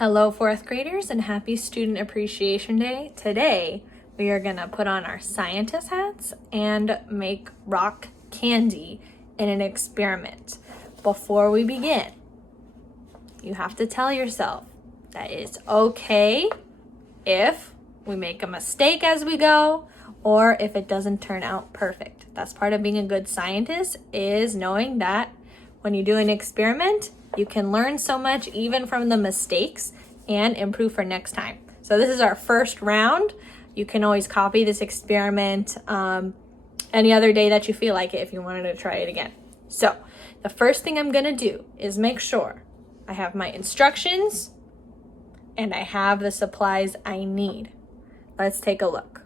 Hello, fourth graders, and happy Student Appreciation Day. Today, we are gonna put on our scientist hats and make rock candy in an experiment. Before we begin, you have to tell yourself that it's okay if we make a mistake as we go, or if it doesn't turn out perfect. That's part of being a good scientist, is knowing that when you do an experiment, you can learn so much even from the mistakes and improve for next time. So this is our first round. You can always copy this experiment any other day that you feel like it if you wanted to try it again. So the first thing I'm gonna do is make sure I have my instructions and I have the supplies I need. Let's take a look.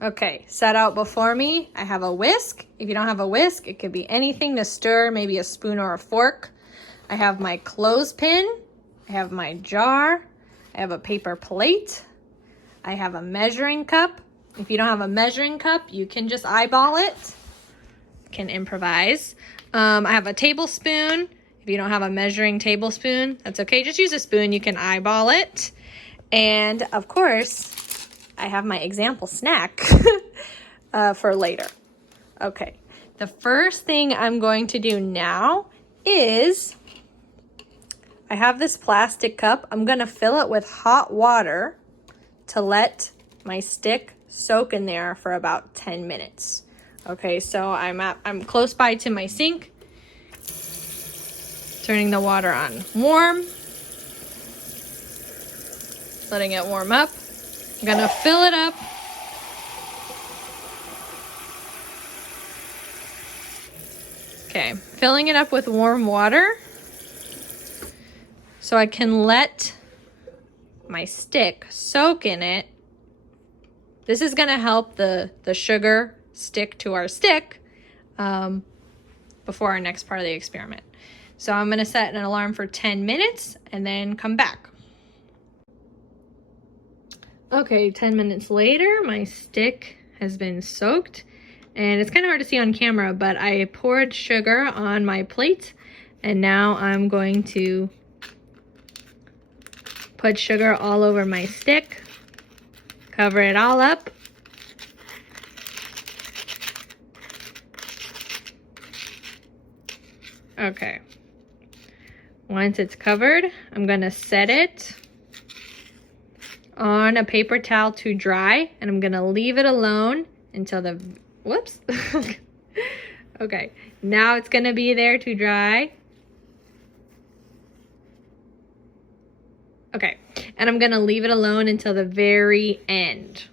Okay, set out before me, I have a whisk. If you don't have a whisk, it could be anything to stir, maybe a spoon or a fork. I have my clothespin, I have my jar, I have a paper plate, I have a measuring cup. If you don't have a measuring cup, you can just eyeball it. You can improvise. I have a tablespoon. If you don't have a measuring tablespoon, that's okay. Just use a spoon, you can eyeball it. And of course, I have my example snack for later. Okay, the first thing I'm going to do now is I have this plastic cup. I'm gonna fill it with hot water to let my stick soak in there for about 10 minutes. Okay, so I'm close by to my sink, turning the water on warm, letting it warm up. I'm gonna fill it up. Okay, filling it up with warm water so I can let my stick soak in it. This is gonna help the sugar stick to our stick before our next part of the experiment. So I'm gonna set an alarm for 10 minutes and then come back. Okay, 10 minutes later, my stick has been soaked, and it's kind of hard to see on camera, but I poured sugar on my plate, and now I'm going to put sugar all over my stick, cover it all up. Okay, once it's covered, I'm gonna set it on a paper towel to dry, and I'm gonna leave it alone until the, whoops. Okay, now it's gonna be there to dry. Okay, and I'm gonna leave it alone until the very end.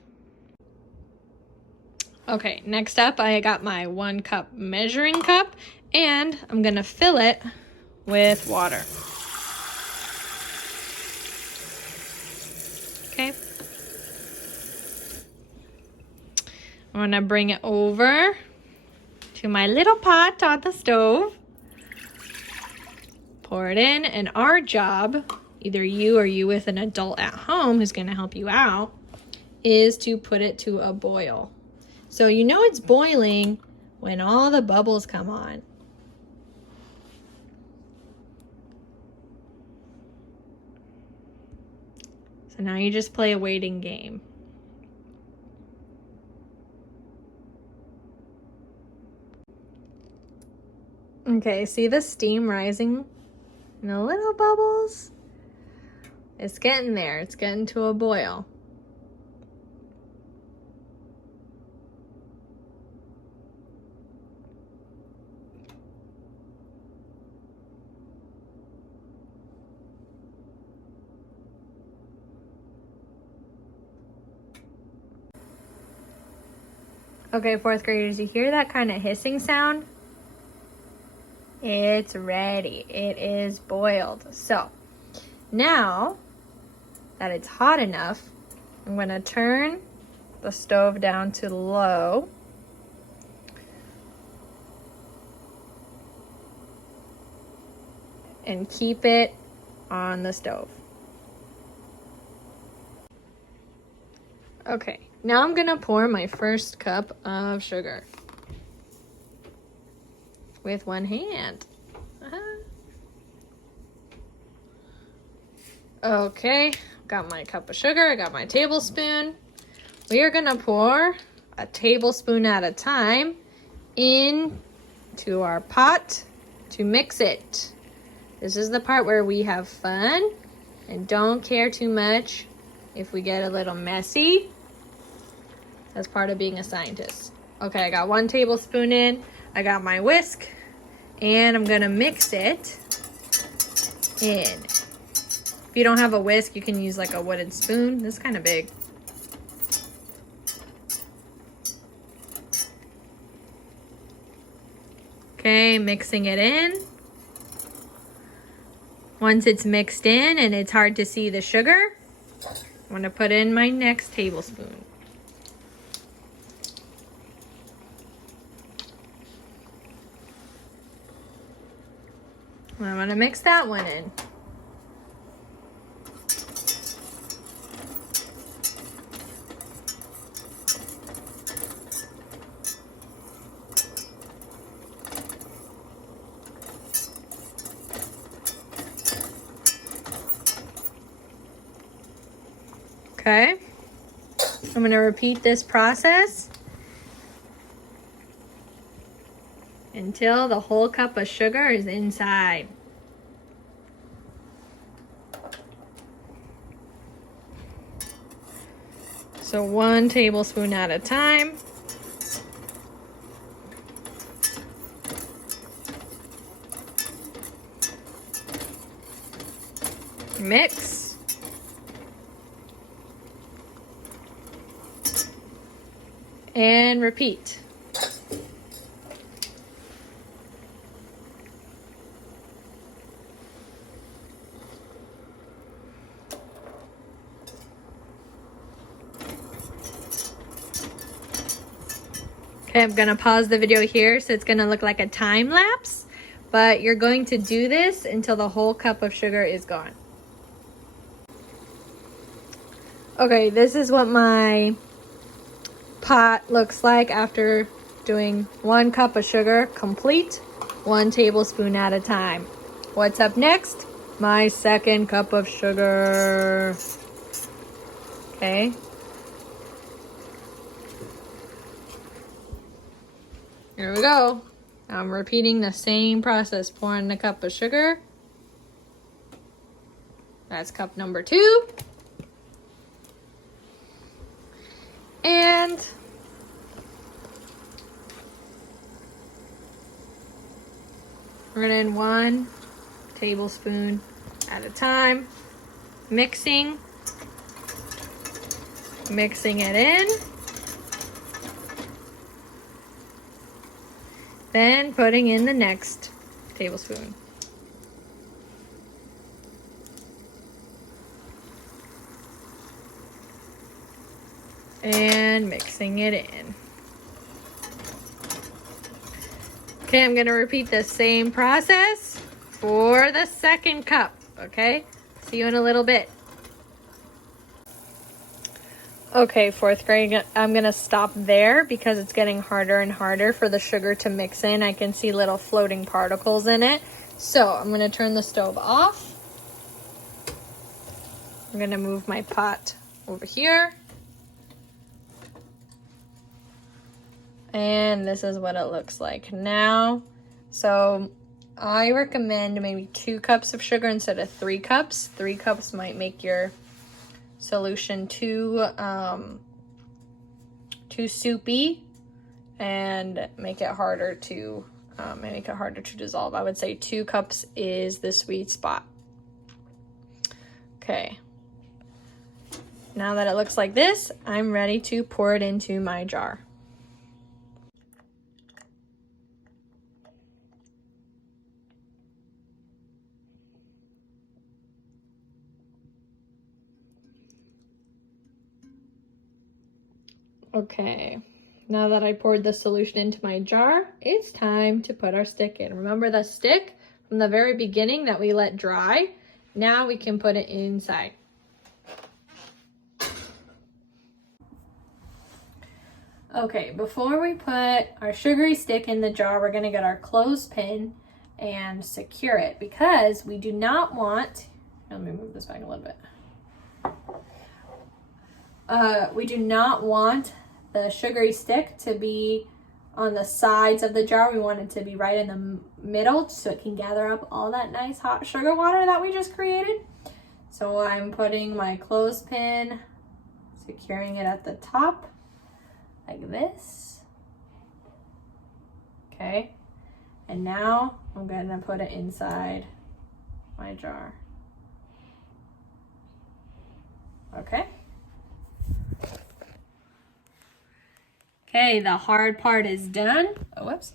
Okay, next up, I got my 1 cup measuring cup, and I'm gonna fill it with water. Okay. I'm gonna bring it over to my little pot on the stove. Pour it in, and our job, either you or you with an adult at home who's gonna help you out, is to put it to a boil. So you know it's boiling when all the bubbles come on. So now you just play a waiting game. Okay, see the steam rising in the little bubbles? It's getting there, it's getting to a boil. Okay, fourth graders, you hear that kind of hissing sound? It's ready. It is boiled. So now that it's hot enough, I'm gonna turn the stove down to low. And keep it on the stove. Okay, now I'm gonna pour my first cup of sugar with one hand. Okay, got my cup of sugar, I got my tablespoon. We are gonna pour a tablespoon at a time into our pot to mix it. This is the part where we have fun and don't care too much if we get a little messy. That's part of being a scientist. Okay, I got 1 tablespoon in. I got my whisk and I'm gonna mix it in. If you don't have a whisk, you can use like a wooden spoon. This is kind of big. Okay, mixing it in. Once it's mixed in and it's hard to see the sugar, I'm gonna put in my next tablespoon. I'm gonna mix that one in. Okay, I'm gonna repeat this process until the whole cup of sugar is inside. So 1 tablespoon at a time. Mix. And repeat. Okay, I'm gonna pause the video here so it's gonna look like a time lapse, but you're going to do this until the whole cup of sugar is gone. Okay, this is what my pot looks like after doing 1 cup of sugar complete, 1 tablespoon at a time. What's up next? My 2nd cup of sugar. Okay. Here we go. I'm repeating the same process, pouring a cup of sugar. That's cup number 2. And we're gonna in 1 tablespoon at a time, mixing it in, then putting in the next tablespoon. And mixing it in. Okay, I'm gonna repeat the same process for the 2nd cup, okay? See you in a little bit. Okay, 4th grade, I'm gonna stop there because it's getting harder and harder for the sugar to mix in. I can see little floating particles in it. So I'm gonna turn the stove off. I'm gonna move my pot over here. And this is what it looks like now. So I recommend maybe 2 cups of sugar instead of 3 cups. 3 cups might make your solution too soupy and make it harder to dissolve. I would say 2 cups is the sweet spot. Okay. Now that it looks like this, I'm ready to pour it into my jar. Okay, now that I poured the solution into my jar, it's time to put our stick in. Remember the stick from the very beginning that we let dry? Now we can put it inside. Okay, before we put our sugary stick in the jar, we're gonna get our clothespin and secure it because we do not want, Let me move this back a little bit. We do not want the sugary stick to be on the sides of the jar. We want it to be right in the middle so it can gather up all that nice hot sugar water that we just created. So I'm putting my clothespin, securing it at the top like this. Okay, and now I'm gonna put it inside my jar. Okay. Okay, the hard part is done. Oh, whoops.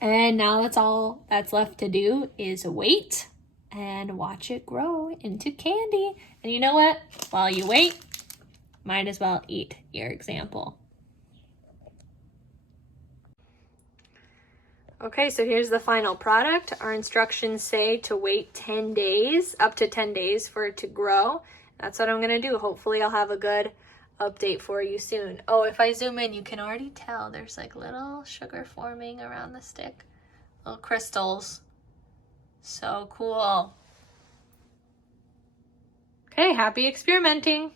And now that's all that's left to do is wait and watch it grow into candy. And you know what? While you wait, might as well eat your example. Okay, so here's the final product. Our instructions say to wait 10 days, up to 10 days for it to grow. That's what I'm gonna do. Hopefully I'll have a good update for you soon. Oh, if I zoom in, you can already tell there's like little sugar forming around the stick. Little crystals. So cool. Okay, happy experimenting.